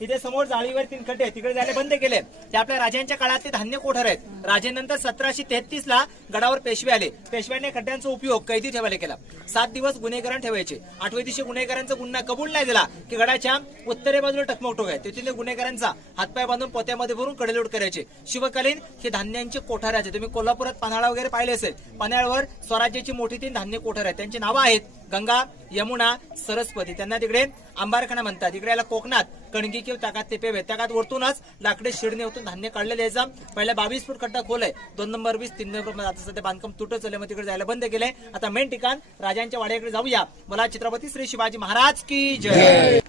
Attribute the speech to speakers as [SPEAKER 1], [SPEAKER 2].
[SPEAKER 1] इथे समोर जाळीवर तीन खड्डे आहेत. तिकडे जायला बंद केले ते आपल्या राजांच्या काळातले धान्य कोठार आहेत. राजेनंतर सतराशे तेहतीस ला गडावर पेशवे आले. पेशव्याने खड्ड्यांचा उपयोग कैदी ठेवायला केला. सात दिवस गुन्हेगारांना ठेवायचे. आठव्या दिवशी गुन्हेगारांचा गुन्हा कबूल नाही दिला की गडाच्या उत्तरे बाजूला टकमकटोक आहे. तेथील गुन्हेगारांचा हातपाय बांधून पोत्यामध्ये भरून कडेलोट करायचे. शिवकालीन हे धान्यांचे कोठाराचे तुम्ही कोल्हापुरात पन्हाळा वगैरे पाहिले असेल. पन्हाळ्यावर स्वराज्याची मोठी तीन धान्य कोठार आहेत. त्यांची नावं आहेत गंगा यमुना सरस्वती. त्यांना तिकडे आंबारखाना म्हणतात. इकडे याला कोकणात कणगी किंवा ताकात ते पेवे. त्याकात वरतूनच लाकडे शिडणे होतून धान्य काढलेले यायचं पहिल्या बावीस फूट खड्डा खोल आहे. दोन नंबर वीस तीन नंबर आता सध्या बांधकाम तुटत चालले मग तिकडे जायला बंद केलंय. आता मेन ठिकाण राजांच्या वाड्याकडे जाऊया. मला छत्रपती श्री शिवाजी महाराज की जय.